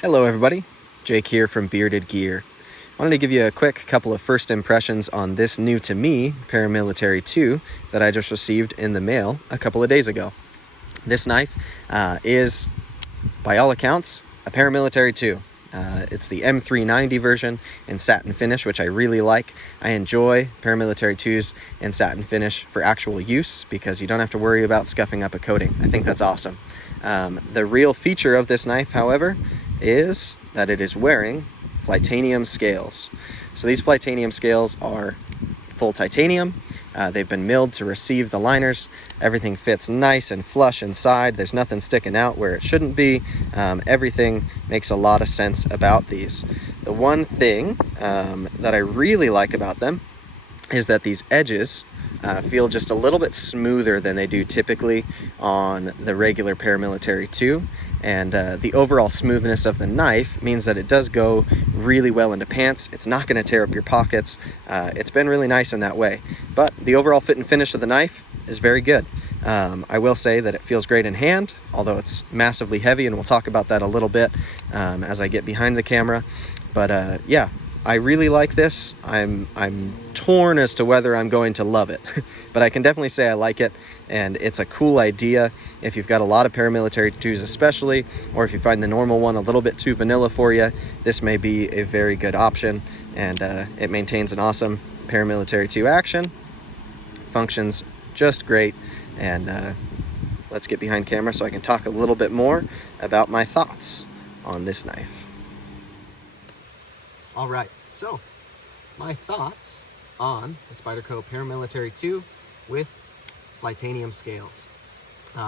Hello everybody, Jake here from Bearded Gear. Wanted to give you a quick couple of first impressions on this new to me Paramilitary 2 that I just received in the mail a couple of days ago. This knife is, by all accounts, a Paramilitary 2. It's the M390 version in satin finish, which I really like. I enjoy Paramilitary 2s in satin finish for actual use because you don't have to worry about scuffing up a coating. I think that's awesome. The real feature of this knife, however, is that it is wearing Flytanium scales. So these Flytanium scales are full titanium. They've been milled to receive the liners. Everything fits nice and flush inside. There's nothing sticking out where it shouldn't be. Everything makes a lot of sense about these. The one thing that I really like about them is that these edges feel just a little bit smoother than they do typically on the regular Paramilitary 2. And the overall smoothness of the knife means that it does go really well into pants. It's not going to tear up your pockets. It's been really nice in that way. But the overall fit and finish of the knife is very good. I will say that it feels great in hand, although it's massively heavy, and we'll talk about that a little bit as I get behind the camera. But yeah, I really like this. I'm torn as to whether I'm going to love it, but I can definitely say I like it, and it's a cool idea if you've got a lot of Paramilitary 2s especially, or if you find the normal one a little bit too vanilla for you. This may be a very good option, and it maintains an awesome Paramilitary 2 action. Functions just great, and let's get behind camera so I can talk a little bit more about my thoughts on this knife. All right, so my thoughts on the Spyderco Paramilitary 2 with Flytanium scales.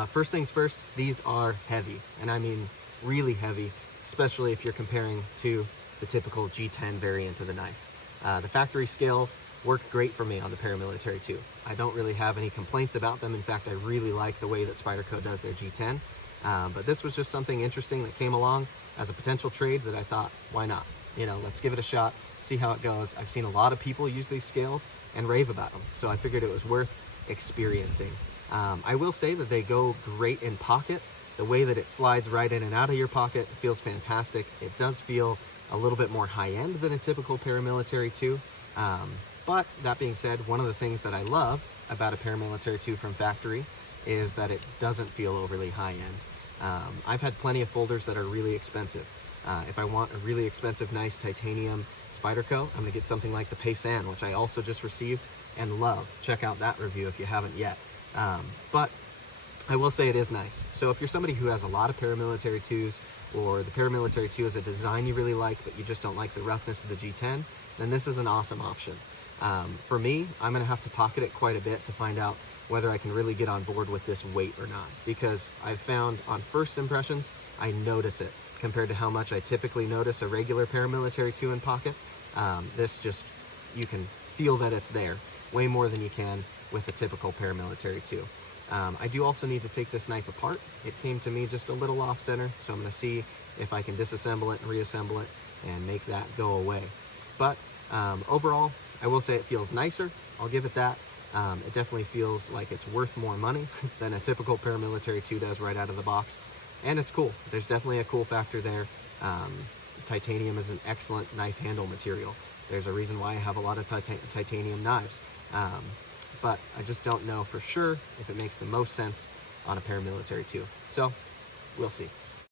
First things first, these are heavy, and I mean really heavy, especially if you're comparing to the typical G10 variant of the knife. The factory scales work great for me on the Paramilitary 2. I don't really have any complaints about them. In fact, I really like the way that Spyderco does their G10. But this was just something interesting that came along as a potential trade that I thought, why not? You know, let's give it a shot, see how it goes. I've seen a lot of people use these scales and rave about them, so I figured it was worth experiencing. I will say that they go great in pocket. The way that it slides right in and out of your pocket feels fantastic. It does feel a little bit more high-end than a typical Paramilitary 2. But that being said, one of the things that I love about a Paramilitary 2 from factory is that it doesn't feel overly high-end. I've had plenty of folders that are really expensive. If I want a really expensive, nice titanium Spyderco, I'm gonna get something like the Paysan, which I also just received and love. Check out that review if you haven't yet. But I will say it is nice. So if you're somebody who has a lot of Paramilitary 2s, or the Paramilitary 2 is a design you really like, but you just don't like the roughness of the G10, then this is an awesome option. For me, I'm gonna have to pocket it quite a bit to find out whether I can really get on board with this weight or not, because I've found on first impressions, I notice it compared to how much I typically notice a regular Paramilitary 2 in pocket. This just, you can feel that it's there way more than you can with a typical Paramilitary 2. I do also need to take this knife apart. It came to me just a little off center, so I'm gonna see if I can disassemble it and reassemble it and make that go away. But overall, I will say it feels nicer. I'll give it that. It definitely feels like it's worth more money than a typical Paramilitary 2 does right out of the box. And it's cool. There's definitely a cool factor there. Titanium is an excellent knife handle material. There's a reason why I have a lot of titanium knives. But I just don't know for sure if it makes the most sense on a Paramilitary 2. So, we'll see.